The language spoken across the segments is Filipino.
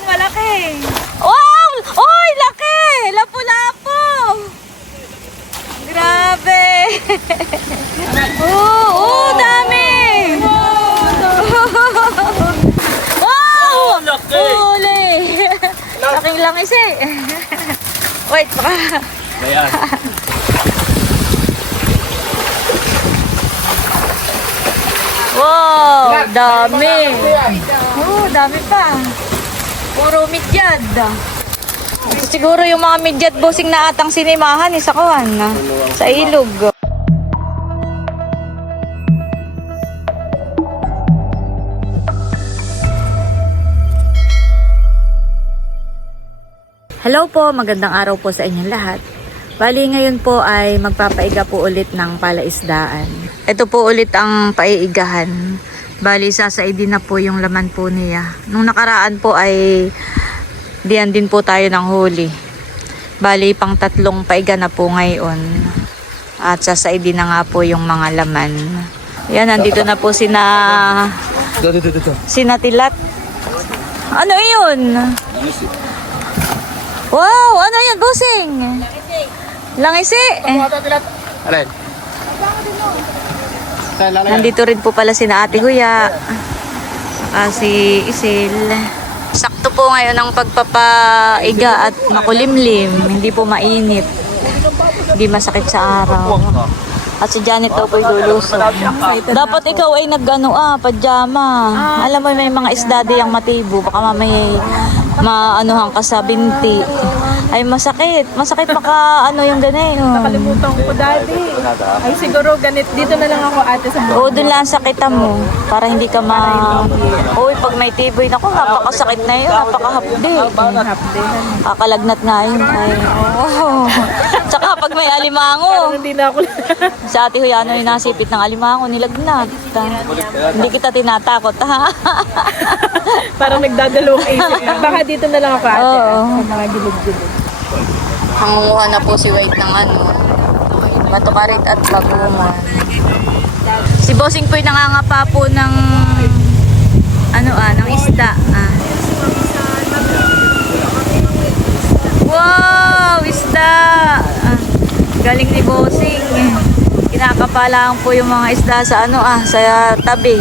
bossing malaki. Wow! Oy, laki! Lapu-lapu! Grabe! Dami! Wow! Laki! Huli! Laking langis eh. Wait, baka. Ayan. Wow! Dami! Dami pa. Puro midyad. Siguro yung mga midyat bossing na atang sinimahan sa kawan, sa ilog. Hello po, magandang araw po sa inyong lahat. Bali ngayon po ay magpapaiga po ulit ng palaisdaan. Ito po ulit ang paiigahan. Bali sasaidin na po yung laman po niya. Nung nakaraan po ay diyan din po tayo ng huli. Bali pang 3 paiga na po ngayon. At sasaidin na nga po yung mga laman. Yan, nandito na po sina Tilat. Ano yun? Wow, ano yan, bossing? Langisi. Alin? Nandito rin po pala sina Ate Huya. Si Isil. Sakto po ngayon ang pagpapaiga at makulimlim. Hindi po mainit. Hindi masakit sa araw. At si Janet daw po'y luluso. Dapat ikaw ay pajama. Alam mo may mga isda di ang matibo. Baka mamaya maanuhan ka sa binti. Ay masakit. Masakit maka yung ganun. Nakalimutan ko daddy. Ay siguro ganit. Dito na lang ako ate sa buhay. Oo, doon lang sakitan mo. Para hindi ka Uy, pag may tiboy, naku, napakasakit na yun. Napakahapdi. Kakalagnat nga yun. Ay, Tsaka pag may alimango. Hindi na ako. Sa Ate Huyano yung nasipit ng alimango, nilagnat. Hindi kita tinatakot, ha? Parang nagdadalawang isip na. Baka dito na lang ako ate. Oo. Sa mga gilid-gilid. Hangunguha na po si White ng batukarit at bagungon. Si Bossing po'y nangangapa po ng ng isda. Wow, isda! Galing ni Bossing. Kinakapa lang po yung mga isda sa sa tabi.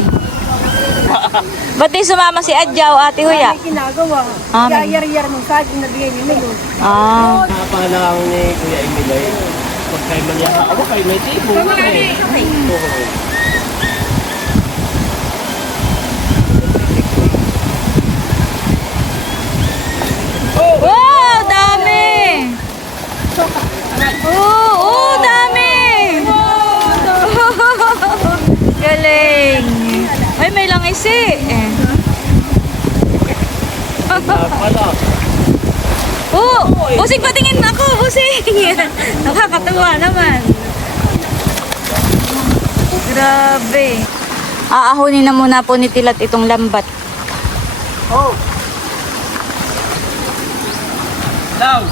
Ba't di sumama si Adjaw, Ate Huya? May ginagawa. Yayar-yar ng saging na bigay ni Milo. Napakalawang ni Kuya Emilay. Pag kayo manyahawa, kayo may tibo. Wow, dami! Dami! Galing! Ay, may langisi. Busing, patingin ako, busing. Nakakatuwa naman. Grabe. Aahunin na muna po ni Tilat itong lambat. Down!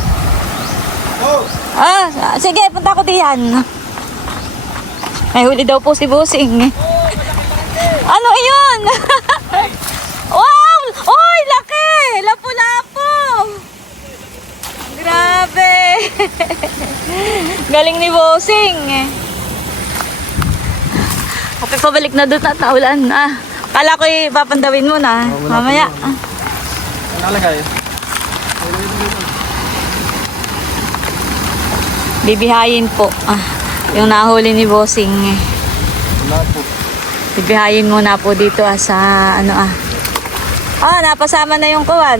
Sige, punta ko diyan. May huli daw po si Busing. Ano iyon? Wow! Oy, laki! Lapu-lapu! Grabe! Galing ni Busing. Okay, pabalik na doon at naulan. Kala ko papandawin mo na. Mamaya. Nalagay. Bibihayin po. Yung nahuli ni Bossing. Wala po. Bibihayin muna po dito sa napasama na yung kawan.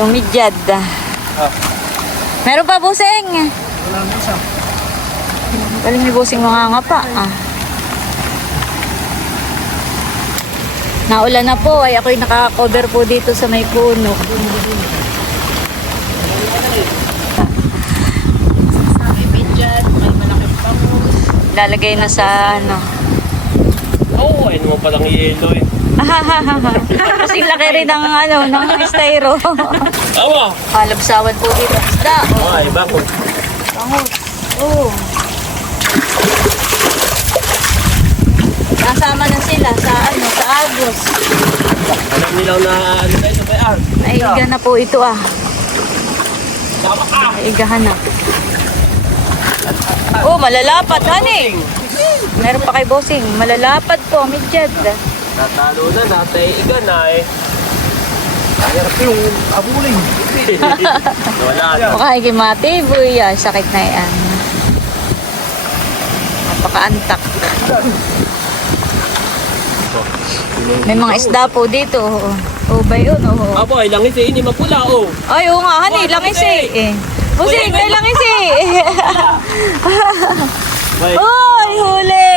Yung midyad. Meron pa, Bossing. Wala na isa. Galing ni Bossing mga pa. Naulan na po. Ay ako'y naka-cover po dito sa may puno. Lalagay na sa Ayun mo palang yelo eh. Kasi laki rin ng ng styro. Awa! Kalabsawan po dito isda. Iba ko. Bangus. Nasama na sila sa sa Agos. nilaw na ano na ito, may ar. Naiga na po ito ah. Tama ka! Naigahan na. Oh, malalapad, honey. Meron pa kay bossing. Malalapad po, midyad. Natalo na, nataiga na eh. Hirap yung abuling. Wala na. Mukha kay Mati, boy. Ah, sakit na yan. Napakaantak. May mga isda po dito. Oh, ba yun? Oh. Abo, ay langis eh, hindi mapula oh. Ay, oo nga, honey. Langis eh. Bossing, may langis eh. Bay. Uy, huli!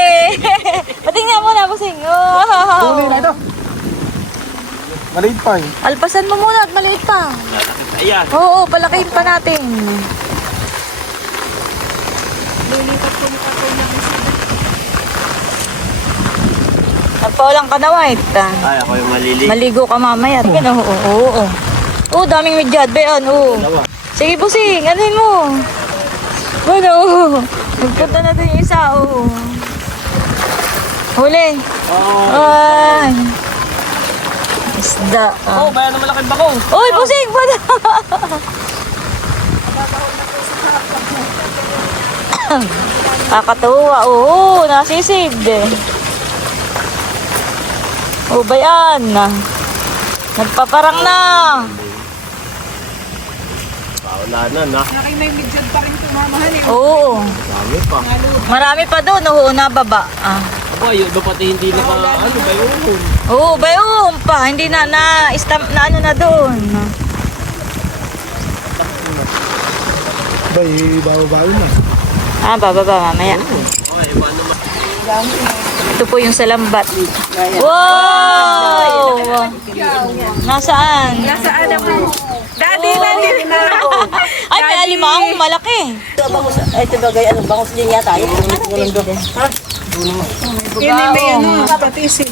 Patingnan mo na, bossing. Oh. Huli na ito. Maliit pa eh. Alpasan mo muna at maliit pa. Ayan. Oo, palakihin pa natin. Nagpaulang ka na, White. Ay, ako yung malili. Maligo ka mamaya. Tingnan, oo. Oo, daming midyad. Bayan, oo. Dalawa. Sige, busing. Anuhin mo. Ano? Nagpunta na din yung isa, oo. Huli. Oh. Ay. Isda. Oh, bayan ng malaking bako. Uy, busing! Bada! Kakatuwa. Oo, nasisid. O, bayan. Nagpaparang na. Wala na na. Laki may midyad pa rin tumamahan eh. Oo. Dami pa. Marami pa doon. Oo, nababa. Ah. Abo, ayun, ba pati hindi naka, ano ba yun? Oo, bayan pa. Hindi na-stamp na ano na doon. Bay, bawa-bawa na. Ah, bababa mamaya. Okay, paano ma... Ito po yung salambat. Wow! Nasaan? Nasaan na po? Daddy, daddy na. Ay, may alimang malaki. Ito bagay, ano, bangus din yata. Yun, Yun ay may ano, patisin.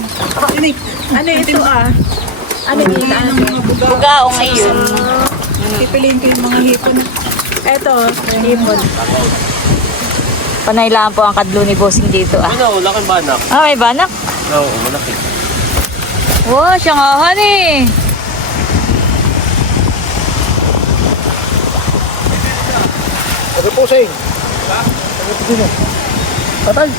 Ano ito ah? Ano ito ah? Bugaong ngayon. Pipiliin ko yung mga hipon. Eto, hipon. Panay lang po ang kadlo ni Bossing dito ah. Ano, laking banak. Ah, may banak. Oo, malaki. Wow, siya nga, honey. Sabi po sa'yo. Sabi po din eh. Patay.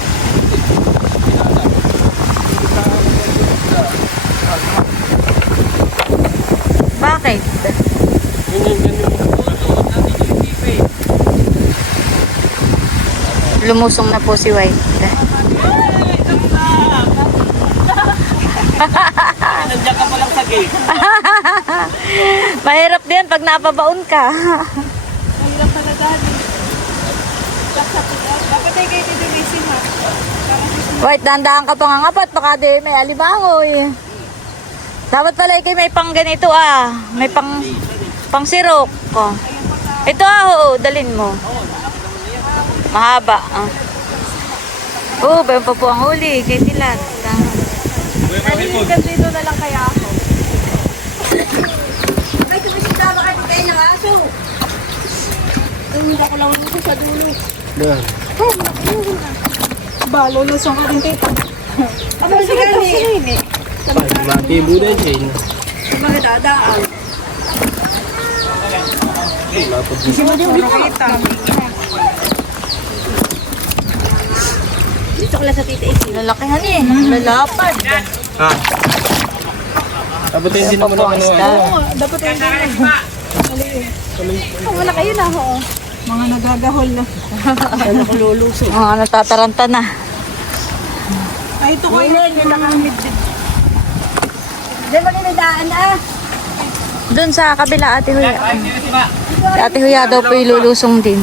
Bakit? Lumusong na po si White. Nandiyan ka palang sa gate. Mahirap din pag napabaon ka. Mahirap pala daddy. Dapat ay kayo tidulisin ha. White, dandahan ka pa nga ngapat. Baka di may alimangoy. Dapat pala ikay may pang ganito ah. May pang sirok. Oh. Ito ah, oo, dalin mo. Mahaba. Ah. Oh, bayan pa po ang huli. Kay Tilat. Naliligan dito na lang kaya ako. Ay, tumisita ba kayo kayo ng aso? Tumila ko lang ko sa dulo. Yan. Ba, lulusong ka rin dito. Ano si Gani? Ay, mati mo na yun. Bakit dadaan? Dito ko lang sa tita Isi. Lalakihan eh. Lalapad. Ha? Dapat hindi Pa po ang isda. Dapat ay dito. Wala kayo na ho. Mga nagagahol na. Ano ko luluso? Mga natataranta na. Ay, ito ko yun. Yung nakamid-did. Di ba ninadaan ah? Doon sa kabila, Ate Huya. Si Ate Huya daw po lulusong din.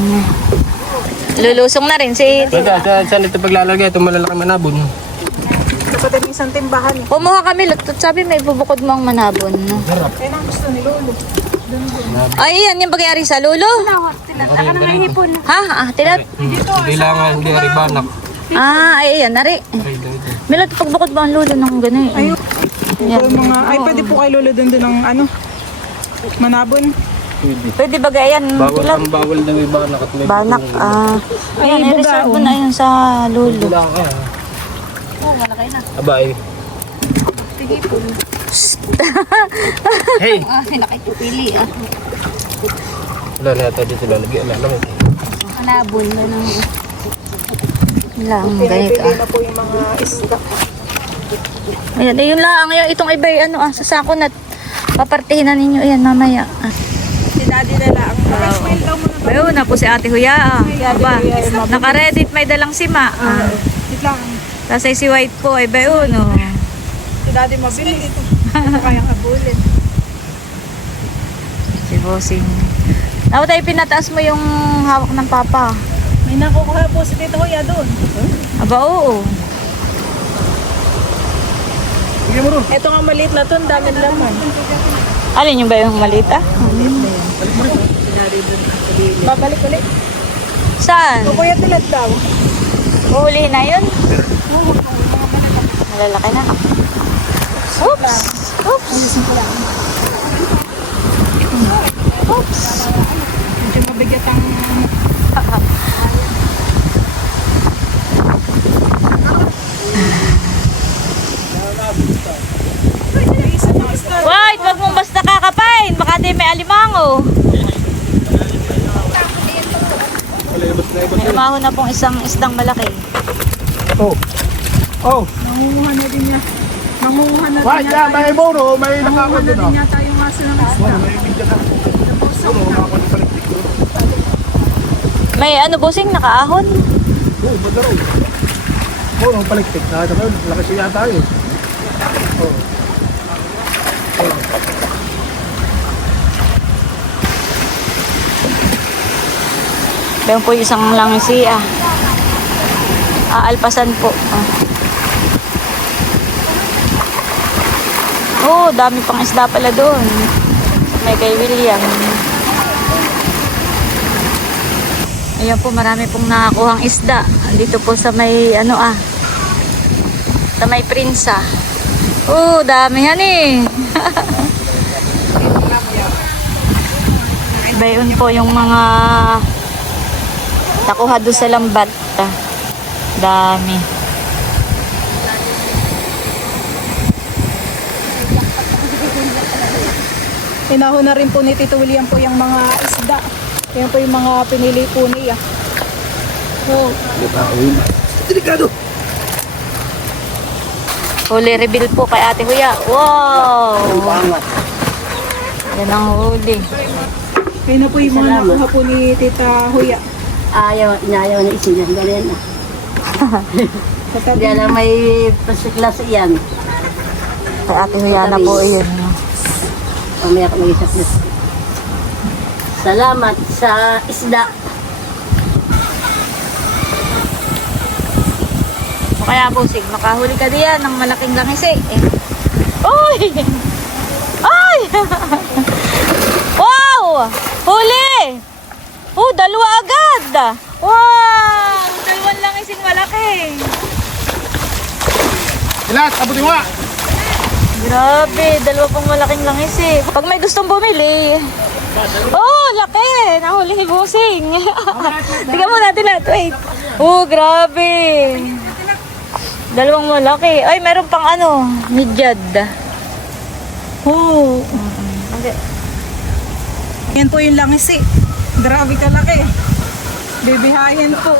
Lulusong na rin si Tita. Saan ito paglalagay? Ito malalaki manabon. Dapat ay isang timbahan. Kumuha kami, lutot. Sabi may bubukod mo ang manabon. Kaya ang gusto ni Lolo. Ay, yan yung bagay sa lulo. Ha? Ah, tilat. Hindi lang, hindi haribanak. Ah, ay, yan, nari. Milot, pagbukod ba ang lulo ng gano'n? Ay, Yung mga, ay pwede po kay Lolo doon ng ano, manabon. pwede bagay yan. Tilat. Bawal daw yung banak at may Banak. Ah, ayan, Ay, i-reserve mo na yun sa lulo. Wala ka. Oo, malaki na. Aba eh. Tigipon. Hey! Ah, nakikipili ah. Wala na yata dito lalagyan na naman. Kalabon na ng... Lang, ganito Pinipili na po yung mga isda. Ayan, yun lang. Ayan, itong iba sasako na. Papartihin na ninyo. Ayan, mamaya. Si daddy na lang. Smile daw muna. Ayun na po si Ate Huya. Aba, naka-ready may dalang sima. Wait lang. Tapos ay si White po, ay bayon. Si daddy mabilis. Kaya kabulin. Si Bossing. Dapat tayo pinataas mo yung hawak ng papa. May nakukuha po si Tito Kuya doon. Aba, oo. Sige mo ron. Ito nga maliit na to, ang daming laman. Alin yung ba yung malita? Babalik ulit. Saan? O Kuya Tilat daw. Huli na yun? Malalaki na. Oops! Oops! Oops! Medyo mabigat ang... White, wag mong basta kakapain. Baka di may alimango. May umahon na pong isang isdang malaki. Oh. Oh. Nangunguha na din niya. Nangunguha na Wah, din yan, may buro, may Nangunguha nakakot na din din yata yung aso ng isda. May bigyan na. Buro, nakakot sa paliktik ko. May Bossing, nakaahon. Oo, madaro. Oo, paliktik. Nakita mo yun, laki siya tayo. Oo. Meron po isang langisi Alpasan po. Oh, dami pang isda pala doon. May kay William. Ayan po, marami pong nakakuhang isda. Dito po sa may sa may Prinsa. Oh, dami yan Bayon po yung mga nakuha doon sa lambat. Dami. Inaho na rin po ni Tito William po yung mga isda. Yan po yung mga pinili po niya. Oh. Delikado. Huli reveal po kay Ate Huya. Wow! Yan ang huli. Kaya na po yung mga nakuha po ni Tita Huya. Ayaw na isin yan. Ganyan na. Katabi Diyan lang may pasiklas yan. Kay Ate Huya na po yun. Pamaya ka mag-isaplas. Salamat sa isda. O kaya Bossing, makahuli ka diyan ng malaking langisi. Uy! Ay! Wow! Huli! Oh, dalawa agad! Wow! Dalawang langising malaki. Ilat, abutin mo nga. Grabe, dalawa pang malaking langisi. Pag may gustong bumili. Oh, laki! Nahuli ni Bossing. Tingnan mo natin lahat. Wait. Oh, grabe. Dalawang malaki. Ay, meron pang midyad. Oh. Okay. Yan po yung langisi. Grabe kalaki. Bibihayin po.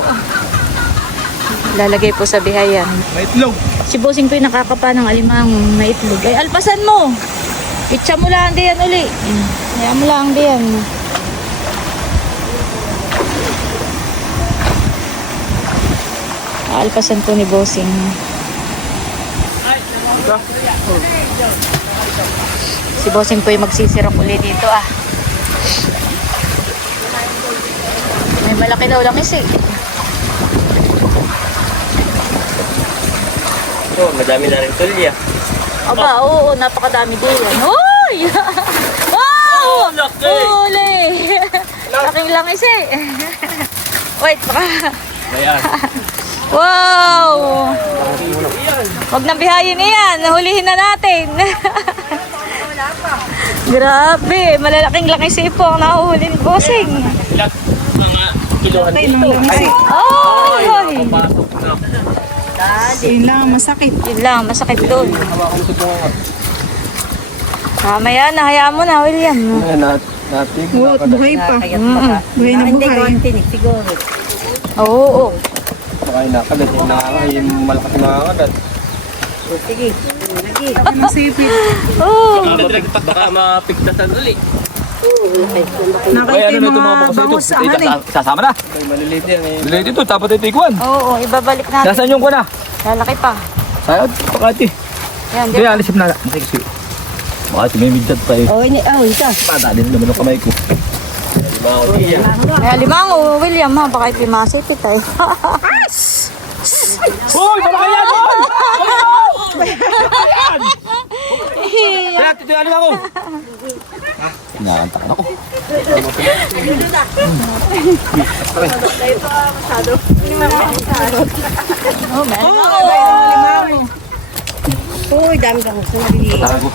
Lalagay po sa bihayan. May itlog. Si Bossing po yung nakakapa ng alimangong na itlog. Ay, alpasan mo! Itcha mo lang diyan uli. Kaya mo lang diyan. Alpasan po ni Bossing. Si Bossing po yung magsisirap uli dito May malaki daw lang Oh, madami na rin tulya. Aba, oo, napakadami din yan. Uy! Wow! laki! Huli! Laking langis Wait, baka. Ayan. Wow! Huwag nang bihayin yan. Nahulihin na natin. Grabe, malalaking langis po ang nahuhuli ni Bossing. Ilang mga kilohan dito. Langisi. Oh! Ay, nakapasok na. Yun lang, masakit. Yun lang, masakit doon. Mamaya na, hayaan mo na, William. Natin. Buhay pa. Buhay na buhay. siguro. Oo. Baka inakagat. Yung malakas na nakakagat. Sige. Lagi. Masipit. Oh. Baka mapigtasan ulit. Nakita yung mga bangusahan eh. Sasama na. Ay, maliliit yan eh. Bilay dito, tapos ito ikuan. Oo, ibabalik natin. Nasaan yung ko na? Lalaki pa. Sayod, pakati. Yan, di Kaya alisip na. Sige. Baka may midjat pa eh. Ito. Padalin naman ang kamay ko. Kaya limango, William ha, baka ipimasipit ay. Hoy, malaki yan! Hoy! Kaya, titiganin ako. Inaantakan ako. Oh, man. Uy, dami kang gusto nabili. Tago.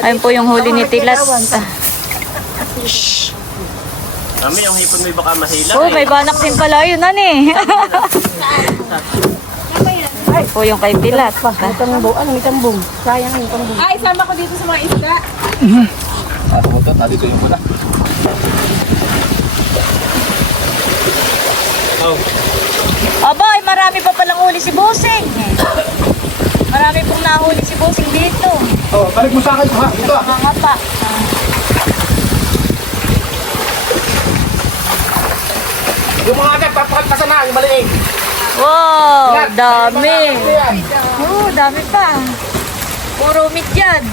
Ayun po yung huli ni Tilat. Kami yung hipon mo baka mahila Oh, may banak din pala yun, ani. Ay, po yung kay Tilat. May tambong. Ano, may tambong. Sayang yung tambong. Ay, sama ko dito sa mga isda. Ako mo to, dito yung muna. Aba, ay marami pa palang huli si Bosing. Marami pong nahuli si Bosing dito. Oh, balik mo sa akin ha. Dito ah. Mga pa. Yung mga agad, papakalpasan na, yung maliit. Wow, dami. Oh, dami pa. Puro midyad.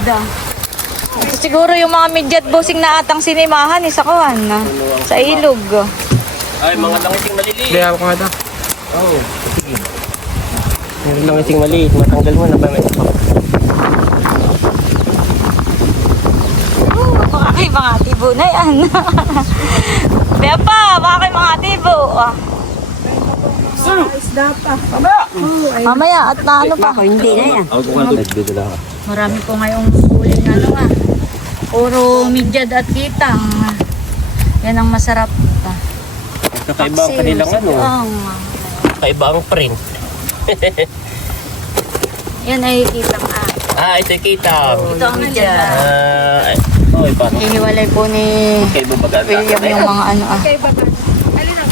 Siguro yung mga midyad Bosing na atang sinimahan sa kawan. Sa ilog. Ay, mga langiting maliliit. Kaya ako nga daw. Oo. Meron langiting maliit. Matanggal mo na ba may isa? Baka kay mga tibo na yan. Kaya pa, baka kay mga tibo. Isda pa. Mamaya, at na ano pa. Hindi na yan. Ako nga ito. Dito lang ako. Marami po ngayong huli na ano Puro midyad at kitang. Yan ang masarap. Kakaiba ang kanilang ano. Kakaiba ang print. Yan ay kitang Ito yung kita. Ito ang midyad. Okay pa. Hihiwalay po ni Kaiba baga. William yung mga ano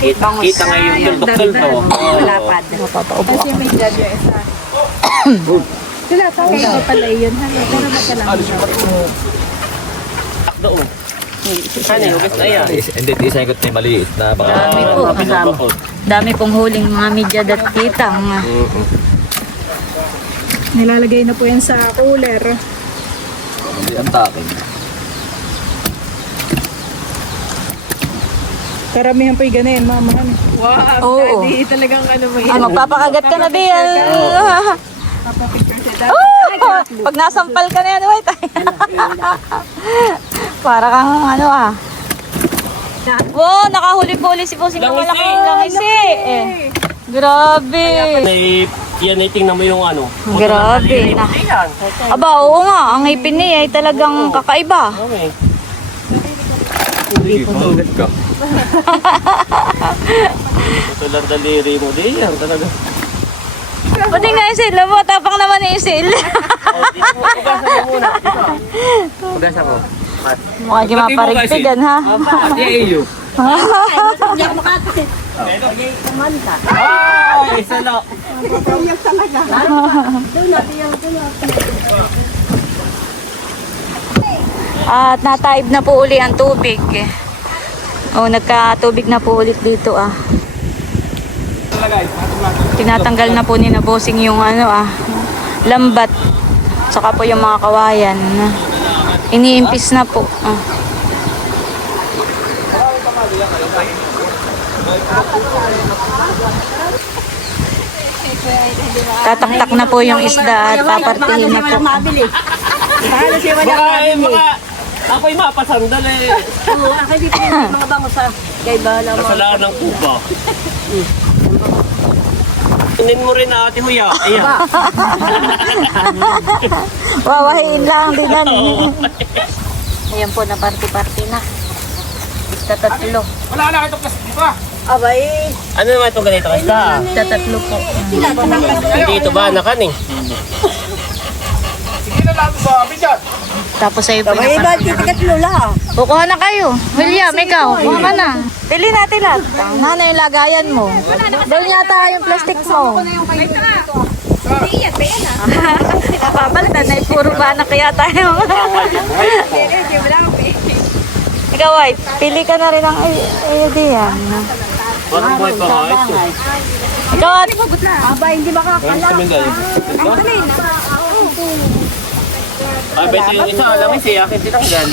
Kita nga yung tuldok-tuldok. Lapad. Mapapaupo Kasi may judge yung isa. Sila, tawag ko pala yun. Pero matalang. Doon. Ano yung gusto na yan? Hindi, isa ikot na yung maliit na baka. Dami po. Pinabakot. Dami pong huling mga midyad at kitang. Nilalagay na po yan sa cooler. Hindi ang taking. Karamihan po yung ganun, mama. Wow, Oo. daddy, talagang ano mo Ah, magpapakagat ka na diyan. Pag nasampal ka na yan, wait. Para kang ano Wow, nakahuli po ulit si Bosing ng Langisi! malaking langisi. Grabe. Yan ay tingnan mo yung ano. Grabe. Yan. Aba, oo nga. Ang ngipin niya ay talagang kakaiba. Okay. Hindi, panggat ka. Ito lang daliri mo din yan talaga. Pati nga isil. Labo, tapang naman ni isil. Ugasan mo muna. Ugasan mo. Mukha kayo maparigtigan, ha? iyo. Hindi ako makakasit. Ay, isa lang. At nataib na po uli ang tubig. O, nagka-tubig na po ulit dito, Tinatanggal na po ni na Bosing yung lambat. Saka po yung mga kawayan. Iniimpis na po. Tataktak na po yung isda at papartihin na po. Paano siya wala Baka ako'y mapasandal eh. Oo, ako dito yung mga bango sa kay Bala mo. Kasalaan ng kuba. Inin mo rin na ate Huya. Ayan. Wawahiin lang din yan. Ayan po, na party-party na. Basta tatlo. Wala na ito plastic pa. Abay, Ano naman itong ganito ka isda? Tatatlo po. Hindi ito ba nakaning? Sige na lang sa bigat. Tapos sa'yo po abay, yung ba't titikat lula? kukuha na kayo. William, ikaw. Kuha ka na. Pili na, tilat. Nana yung lagayan mo. Doon yata yung plastic mo. Napapalitan na puro ba na kaya tayo. Ikaw, White, pili ka na rin ang idea. Parang boy pa nga ito. Ikaw, at Abay, hindi makakala. Ay, beto yung isa. Alam mo siya, akin tinanggal.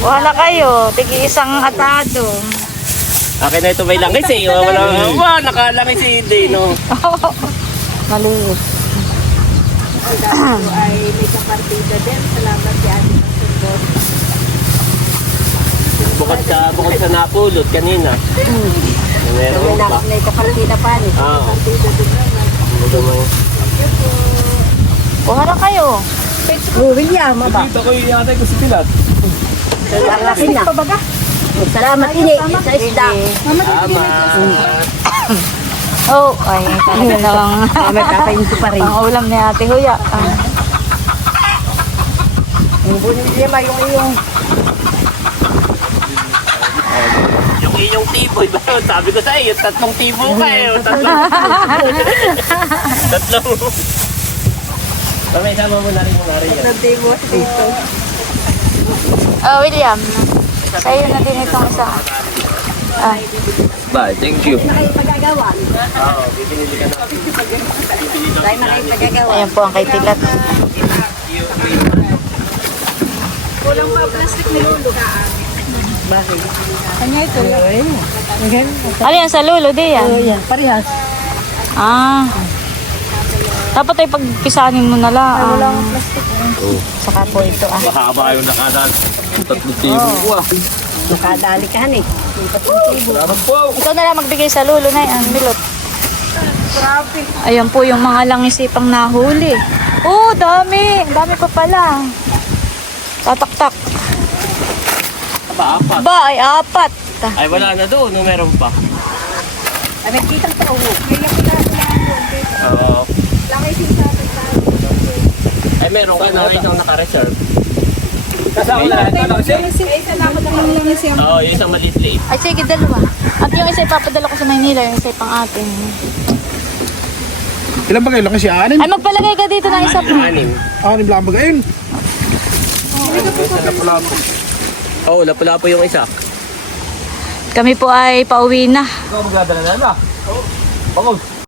kuha na kayo. Tigi isang atado. Akin na ito may langis eh. Wala, nakalangis eh. Hindi, no? Maliit. Ay may kapartida din. Salamat si Ate Masumbor. Bukod sa napulot kanina. Meron pa. May kapartida pa ni. Oo. Kuha na kayo. William, aba. Dito ko yung yatay ko si Pilat. Salamat na. Salamat ini sa isda. Tama. Oh, ay, kaya na lang. May kakain ko pa rin. Ang ulam ni Ate Huya. Yung William, yung iyong. Yung iyong tiboy ba? Sabi ko sa iyo, 3 tibo kayo. 3. Mamay, sama mo na rin yung Maria. William, sa'yo na din itong isa. Bye, thank you. Magagawa. Oo, bibili ka na. Tayo malay magagawa. Ayan po ang kay Tilat. Kulang pa plastic ni Lulu. Kanya ito. Ano yan sa lulo, di yan? Yan, parehas. Ah. Dapat ay pagpisanin mo na lang. Saka po ito ah. Mahaba yung nakanan. 3 tibo ko ah. Nakadali ka han eh. Salamat po. Ikaw na lang magbigay sa lulo na yan, Milot. Ayan po yung mga langisipang nahuli. Oh, dami. Dami pa pala. Tatak-tak. Apat. Ba, ay 4. Ay, wala na doon. No, meron pa. Ay, may kitang tao. Oo. Ay, meron ka na isang naka-reserve. Kasama na ito lang siya. Salamat ang lang siya. Oo, yung isang maliit-liit. Ay, sige, dalawa. At yung isa ipapadala ko sa Maynila, yung isa pang atin. Ilan ba kayo lang siya? Anin? Ay, magpalagay ka dito ng isa pa. 6. Anin lang ba kayo? Oo, lapu-lapu yung isa. Kami po ay pauwi na. Ikaw magdadala na ba? Oo. Pagod.